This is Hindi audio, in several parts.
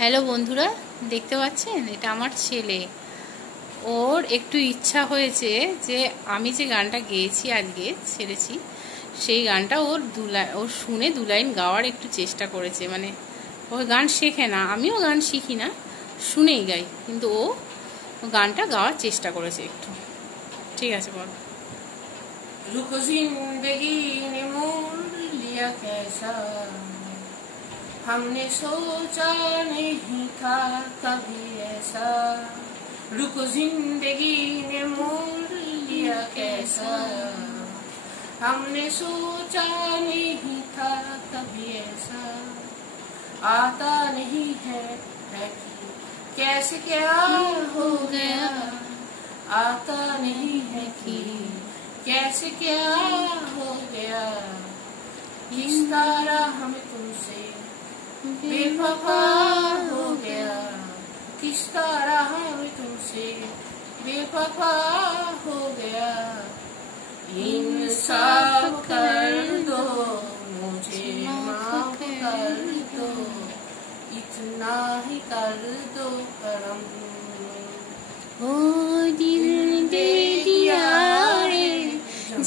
হ্যালো বন্ধুরা, দেখতে পাচ্ছেন এটা আমার ছেলে। ওর একটু ইচ্ছা হয়েছে যে আমি যে গানটা গেয়েছি আজকে ছেড়েছি সেই গানটা ওর শুনে 2 লাইন গাওয়ার একটু চেষ্টা করেছে। মানে ও গান শেখে না, আমিও গান শিখি না, শুনেই গাই, কিন্তু ও গানটা গাওয়ার চেষ্টা করেছে একটু। ঠিক আছে, বল। रुक जिंदगी ने मोड़ लिया कैसा, हमने सोचा नहीं था कभी ऐसा। रुक जिंदगी ने मोड़ लिया कैसा, हमने सोचा नहीं था कभी ऐसा। आता नहीं है कि कैसे क्या हो गया, आता नहीं है कि कैसे क्या हो गया। किस तरह हमें तुमसे बेवफा हो गया, किस तरह हमें तुमसे बेवफा हो गया। इंसाफ कर दो, मुझे माफ कर दो, इतना ही कर दो करम। ओ दिल दे दिया रे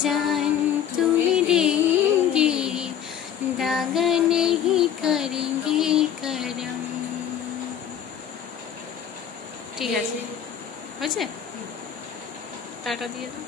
जान तुम्हें देंगे, दागा नहीं करेंगे करम। ঠিক আছে, হয়েছে? টাটা দিয়ে দাও।